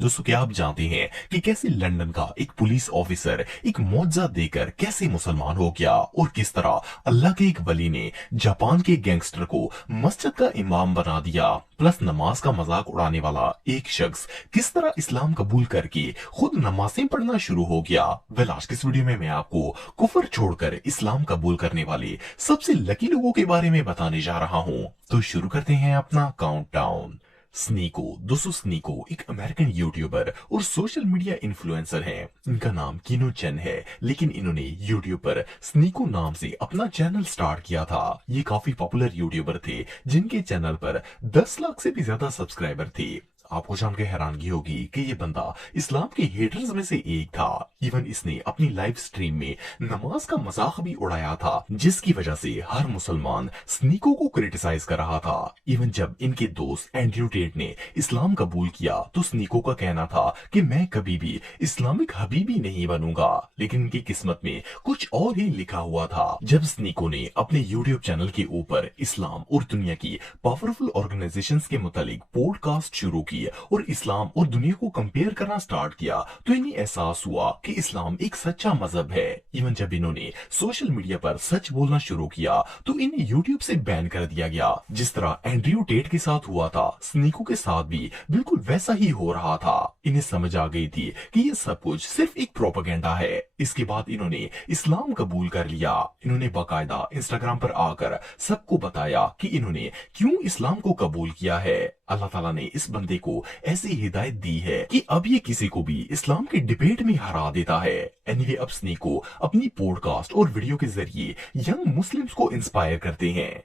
दोस्तों क्या आप जानते हैं कि कैसे लंदन का एक पुलिस ऑफिसर एक मुआवजा देकर कैसे मुसलमान हो गया और किस तरह अल्लाह के एक वली ने जापान के गैंगस्टर को मस्जिद का इमाम बना दिया। प्लस नमाज का मजाक उड़ाने वाला एक शख्स किस तरह इस्लाम कबूल करके खुद नमाजें पढ़ना शुरू हो गया। वेल आज की इस वीडियो में मैं आपको कुफर छोड़कर इस्लाम कबूल करने वाले सबसे लकी लोगों के बारे में बताने जा रहा हूँ। तो शुरू करते हैं अपना काउंटडाउन। स्नीको। दोस्तों स्नीको एक अमेरिकन यूट्यूबर और सोशल मीडिया इन्फ्लुएंसर हैं। इनका नाम किनो चेन है, लेकिन इन्होंने यूट्यूब पर स्नीको नाम से अपना चैनल स्टार्ट किया था। ये काफी पॉपुलर यूट्यूबर थे जिनके चैनल पर 10 लाख से भी ज्यादा सब्सक्राइबर थे। आपको जानकर हैरानगी होगी कि ये बंदा इस्लाम के हेटर्स में से एक था। इवन इसने अपनी लाइव स्ट्रीम में नमाज का मजाक भी उड़ाया था, जिसकी वजह से हर मुसलमान स्नीको को क्रिटिसाइज कर रहा था। इवन जब इनके दोस्त एंड्रयू टेट ने इस्लाम कबूल किया तो स्नीको का कहना था कि मैं कभी भी इस्लामिक हबीबी नहीं बनूंगा, लेकिन इनकी किस्मत में कुछ और ही लिखा हुआ था। जब स्नीको ने अपने यूट्यूब चैनल के ऊपर इस्लाम और दुनिया की पावरफुल ऑर्गेनाइजेशंस के मुतालिक पॉडकास्ट शुरू की और इस्लाम और दुनिया को कंपेयर करना स्टार्ट किया तो इन्हें एहसास हुआ कि इस्लाम एक सच्चा मजहब है। इवन जब इन्होंने सोशल मीडिया पर सच बोलना शुरू किया तो इन्हें यूट्यूब से बैन कर दिया गया। जिस तरह एंड्रयू टेट के साथ हुआ था, स्नीको के साथ भी बिल्कुल वैसा ही हो रहा था। इन्हें समझ आ गई थी कि ये सब कुछ सिर्फ एक प्रोपेगेंडा है। इसके बाद इन्होंने इस्लाम कबूल कर लिया। इन्होंने बाकायदा इंस्टाग्राम पर आकर सबको बताया कि इन्होंने क्यों इस्लाम को कबूल किया है। अल्लाह ताला ने इस बंदे को ऐसी हिदायत दी है कि अब ये किसी को भी इस्लाम के डिबेट में हरा देता है। एनीवे अब स्नीको अपनी पॉडकास्ट और वीडियो के जरिए यंग मुस्लिम्स को इंस्पायर करते हैं।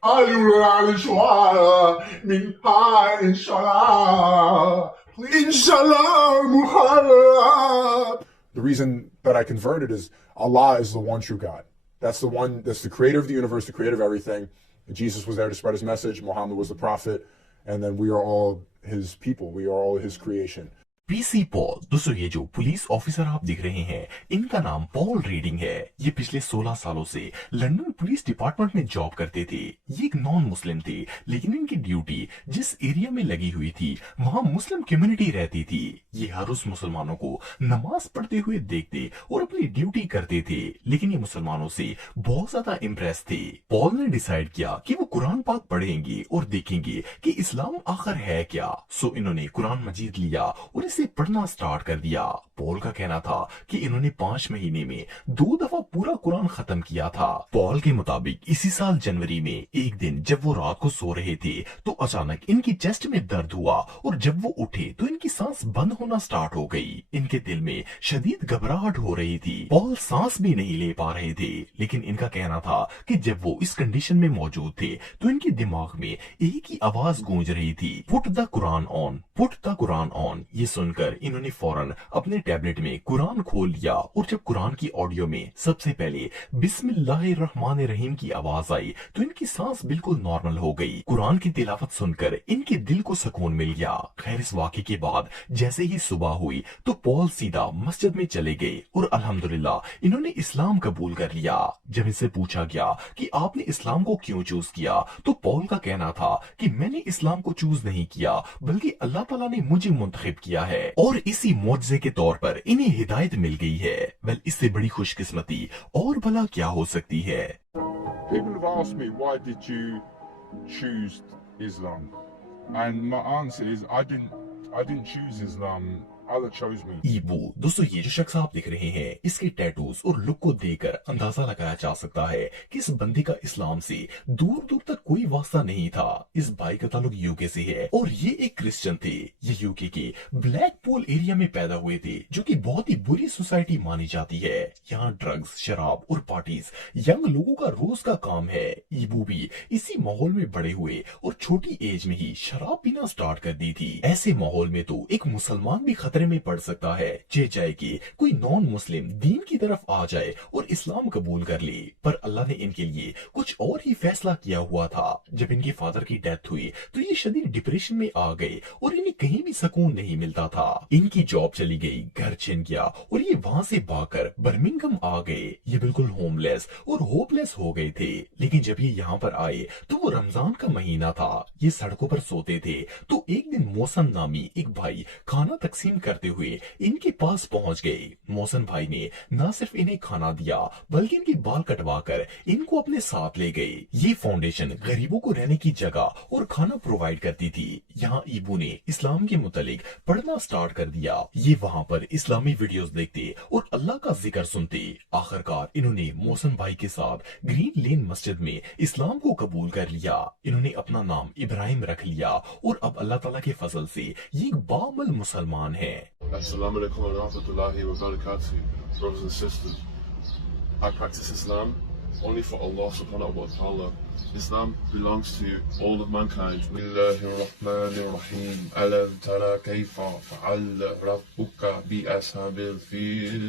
The reason that I converted is Allah is the one true God. That's the creator of the universe, the creator of everything. Jesus was there to spread his message. Muhammad was the prophet. And then we are all his people. We are all his creation. PC Paul. दोस्तों ये जो police officer आप दिख रहे हैं, इनका नाम Paul reading है। ये पिछले 16 सालों से लंदन पुलिस डिपार्टमेंट में जॉब करते थे। ये एक नॉन मुस्लिम थे, लेकिन इनकी ड्यूटी जिस एरिया में लगी हुई थी वहां मुस्लिम कम्युनिटी रहती थी। ये हर उस मुसलमानों को नमाज पढ़ते हुए देखते और अपनी ड्यूटी करते थे, लेकिन ये मुसलमानों से बहुत ज्यादा इम्प्रेस थे। पॉल ने डिसाइड किया कि वो कुरान पाक पढ़ेंगे और देखेंगे कि इस्लाम आखिर है क्या। सो इन्होंने कुरान मजीद लिया और इसे पढ़ना स्टार्ट कर दिया। पॉल का कहना था कि इन्होंने 5 महीने में 2 दफा पूरा कुरान खत्म किया था। पॉल के मुताबिक इसी साल जनवरी में एक दिन जब वो रात को सो रहे थे तो अचानक इनकी चेस्ट में दर्द हुआ और जब वो उठे तो इनकी सांस बंद होना स्टार्ट हो गई। इनके दिल में शदीद घबराहट हो रही थी। पॉल सांस भी नहीं ले पा रहे थे, लेकिन इनका कहना था कि जब वो इस कंडीशन में मौजूद थे तो इनके दिमाग में एक ही आवाज गूंज रही थी, put the Quran on, put the Quran on. ये सुनकर इन्होंने फौरन अपने टैबलेट में कुरान खोल लिया और जब कुरान की ऑडियो में सबसे पहले बिस्मिल्लाहिर्रहमानिर्रहीम की आवाज आई तो इनकी सांस बिल्कुल नॉर्मल हो गई। कुरान की तिलावत सुनकर इनके दिल को सुकून मिल गया। खैर इस वाक़े के बाद जैसे ही सुबह हुई तो पॉल सीधा मस्जिद में चले गए और अल्हम्दुलिल्लाह इन्होंने इस्लाम कबूल कर लिया। जब इनसे पूछा गया कि आपने इस्लाम को क्यों चूज किया तो पॉल का कहना था कि मैंने इस्लाम को चूज नहीं किया, बल्कि अल्लाह ताला ने मुझे मुंतखब किया है और इसी मौजज़े के तौर पर इन्हें हिदायत मिल गई है। वेल इससे बड़ी खुशकिस्मती और भला क्या हो सकती है। People have asked me, why did you choose Islam? And my answer is, I didn't choose Islam. Allah chose me. ईबू। दोस्तों ये जो शख्स आप देख रहे हैं, इसके टैटूज और लुक को देखकर अंदाजा लगाया जा सकता है कि इस बंदे का इस्लाम से दूर दूर तक कोई वास्ता नहीं था। इस भाई का ताल्लुक यूके से है और ये एक क्रिश्चियन थे। ये यूके के ब्लैक पोल एरिया में पैदा हुए थे, जो कि बहुत ही बुरी सोसाइटी मानी जाती है। यहाँ ड्रग्स, शराब और पार्टीज यंग लोगों का रोज का काम है। ईबू भी इसी माहौल में बड़े हुए और छोटी एज में ही शराब पीना स्टार्ट कर दी थी। ऐसे माहौल में तो एक मुसलमान भी खतरे में पड़ सकता है, चाहे कि कोई नॉन मुस्लिम दीन की तरफ आ जाए और इस्लाम कबूल कर ले। पर अल्लाह ने इनके लिए कुछ और ही फैसला किया हुआ था। जब इनके फादर की डेथ हुई तो ये शदीद डिप्रेशन में आ गए और इन्हें कहीं भी सुकून नहीं मिलता था। इनकी जॉब चली गई, घर छिन गया और ये वहां से भागकर बर्मिंघम आ गए। ये बिल्कुल होमलेस और होपलेस हो गए थे। लेकिन जब ये यहाँ पर आए तो वो रमजान का महीना था। ये सड़कों पर सोते थे तो एक दिन मौसम नामी एक भाई खाना तकसीम कर करते हुए इनके पास पहुंच गए। मोहसिन भाई ने न सिर्फ इन्हें खाना दिया बल्कि इनके बाल कटवाकर इनको अपने साथ ले गए। ये फाउंडेशन गरीबों को रहने की जगह और खाना प्रोवाइड करती थी। यहाँ ईबू ने इस्लाम के मुतालिक पढ़ना स्टार्ट कर दिया। ये वहाँ पर इस्लामी वीडियोस देखते और अल्लाह का जिक्र सुनते। आखिरकार इन्होंने मोहसिन भाई के साथ ग्रीन लेन मस्जिद में इस्लाम को कबूल कर लिया। इन्होंने अपना नाम इब्राहिम रख लिया और अब अल्लाह ताला के फजल से ये एक बामल मुसलमान है। Assalamu alaikum wa rahmatullahi wa barakatuh. Brothers and sisters, I practice Islam only for Allah subhanahu wa ta'ala. Islam belongs to all of mankind. Bismillahir Rahmanir Rahim. Alam tara kayfa fa'ala rabbuka bi ashabil fil.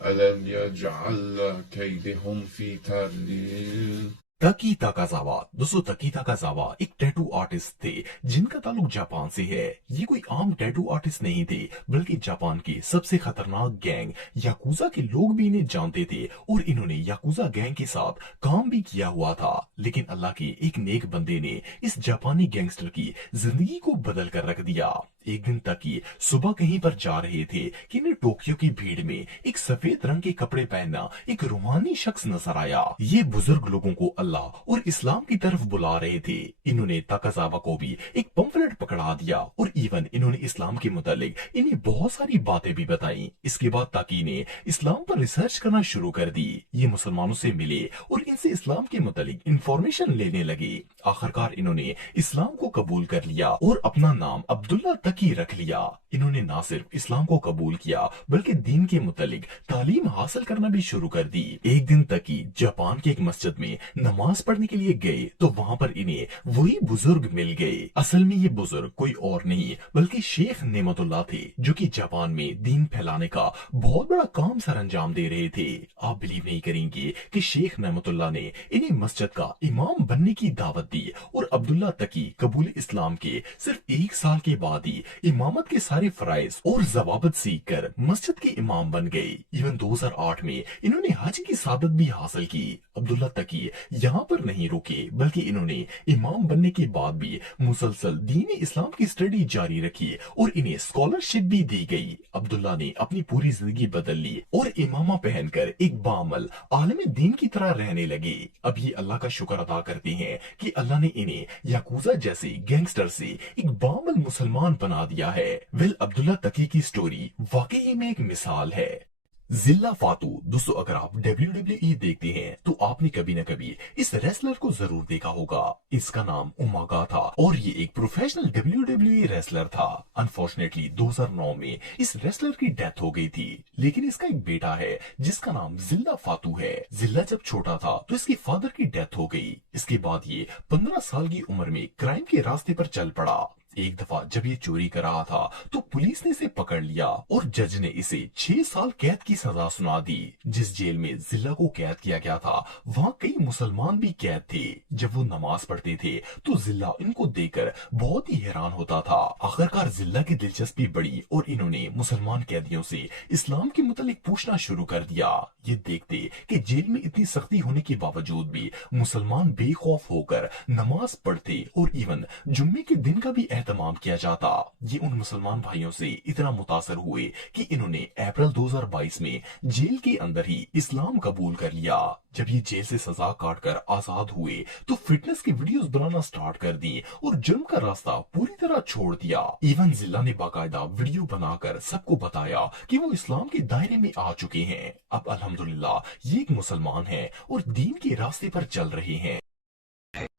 Alam yaj'al kaydahum fi tadlil. तकी ताकाजावा दोस्तों, तकी ताकाजावा एक tattoo artist थे जिनका ताल्लुक Japan से है। ये कोई आम टैटू आर्टिस्ट नहीं थे बल्कि जापान की सबसे खतरनाक गैंग याकुजा के लोग भी इन्हें जानते थे और इन्होंने याकुजा गैंग के साथ काम भी किया हुआ था। लेकिन अल्लाह के एक नेक बंदे ने इस जापानी गैंगस्टर की जिंदगी को बदल कर रख दिया। एक दिन तकी सुबह कहीं पर जा रहे थे कि इन्हें टोक्यो की भीड़ में एक सफेद रंग के कपड़े पहनना एक रूहानी शख्स नजर आया। ये बुजुर्ग लोगों को अल्लाह और इस्लाम की तरफ बुला रहे थे। इन्होंने ताकाजावा को भी एक पंफलेट पकड़ा दिया और इवन इन्होंने इस्लाम के मुतालिक इन्हें बहुत सारी बातें भी बताई। इसके बाद ताकी ने इस्लाम पर रिसर्च करना शुरू कर दी। ये मुसलमानों से मिले और इनसे इस्लाम के मुतालिक इंफॉर्मेशन लेने लगे। आखिरकार इन्होंने इस्लाम को कबूल कर लिया और अपना नाम अब्दुल्ला तकी रख लिया। इन्होंने ना सिर्फ इस्लाम को कबूल किया बल्कि दीन के मुतालिक तालीम हासिल करना भी शुरू कर दी। एक दिन तकी जापान की एक मस्जिद में नमाज पढ़ने के लिए गए तो वहाँ पर इन्हें वही बुजुर्ग मिल गए। असल में ये बुजुर्ग कोई और नहीं बल्कि शेख नेमतुल्लाह थे जो कि जापान में दीन फैलाने का बहुत बड़ा काम सर अंजाम दे रहे थे। आप बिलीव नहीं करेंगे कि शेख नेमतुल्लाह ने इन्हें मस्जिद का इमाम बनने की दावत दी और अब्दुल्ला तकी कबूल इस्लाम के सिर्फ 1 साल के बाद ही इमामत के सारे फराइज और जवाबत सीख कर मस्जिद के इमाम बन गए। इवन 2008 में इन्होंने हज की सादत भी हासिल की। अब्दुल्ला तकी यहाँ पर नहीं रुके बल्कि इन्होंने इमाम बनने के बाद भी मुसलसल दीन इस्लाम की स्टडी जारी रखी और इन्हें स्कॉलरशिप भी दी गई। अब्दुल्ला ने अपनी पूरी जिंदगी बदल ली और इमामा पहनकर एक बामल आलम दीन की तरह रहने लगे। अब ये अल्लाह का शुक्र अदा करते हैं कि अल्लाह ने इन्हें याकुजा जैसे गैंगस्टर से एक बामल मुसलमान बना दिया है। वेल, अब्दुल्ला तकी की स्टोरी वाकई में एक मिसाल है। जिल्ला फातू दोस्तों, अगर आप WWE देखते हैं तो आपने कभी न कभी इस रेसलर को जरूर देखा होगा। इसका नाम उमागा था और ये एक प्रोफेशनल WWE रेसलर था। अनफॉर्चुनेटली 2009 में इस रेसलर की डेथ हो गई थी, लेकिन इसका एक बेटा है जिसका नाम जिल्ला फातू है। जिल्ला जब छोटा था तो इसके फादर की डेथ हो गई। इसके बाद ये 15 साल की उम्र में क्राइम के रास्ते पर चल पड़ा। एक दफा जब ये चोरी कर रहा था तो पुलिस ने इसे पकड़ लिया और जज ने इसे 6 साल कैद की सजा सुना दी। जिस जेल में जिल्ला को कैद किया गया था वहाँ कई मुसलमान भी कैद थे। जब वो नमाज पढ़ते थे तो जिल्ला इनको देखकर बहुत ही हैरान होता था। आखिरकार जिल्ला की दिलचस्पी बढ़ी और इन्होंने मुसलमान कैदियों से इस्लाम के मुतालिक पूछना शुरू कर दिया। ये देखते कि जेल में इतनी सख्ती होने के बावजूद भी मुसलमान बेखौफ होकर नमाज पढ़ते और इवन जुम्मे के दिन का भी एहतमाम किया जाता। ये उन मुसलमान भाइयों से इतना मुतासर हुए कि इन्होंने अप्रैल 2022 में जेल के अंदर ही इस्लाम कबूल कर लिया। जब ये जेल से सजा काट कर आजाद हुए तो फिटनेस की वीडियोस बनाना स्टार्ट कर दी और जुर्म का रास्ता पूरी तरह छोड़ दिया। इवन जिल्ला ने बाकायदा वीडियो बनाकर सबको बताया कि वो इस्लाम के दायरे में आ चुके हैं। अब अल्हम्दुलिल्लाह ये एक मुसलमान है और दीन के रास्ते पर चल रहे हैं।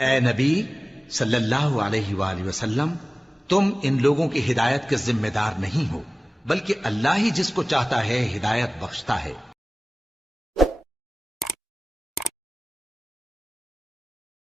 ए नबी सल्लल्लाहु अलैहि वसल्लम, तुम इन लोगों की हिदायत के जिम्मेदार नहीं हो, बल्कि अल्लाह ही जिसको चाहता है हिदायत बख्शता है।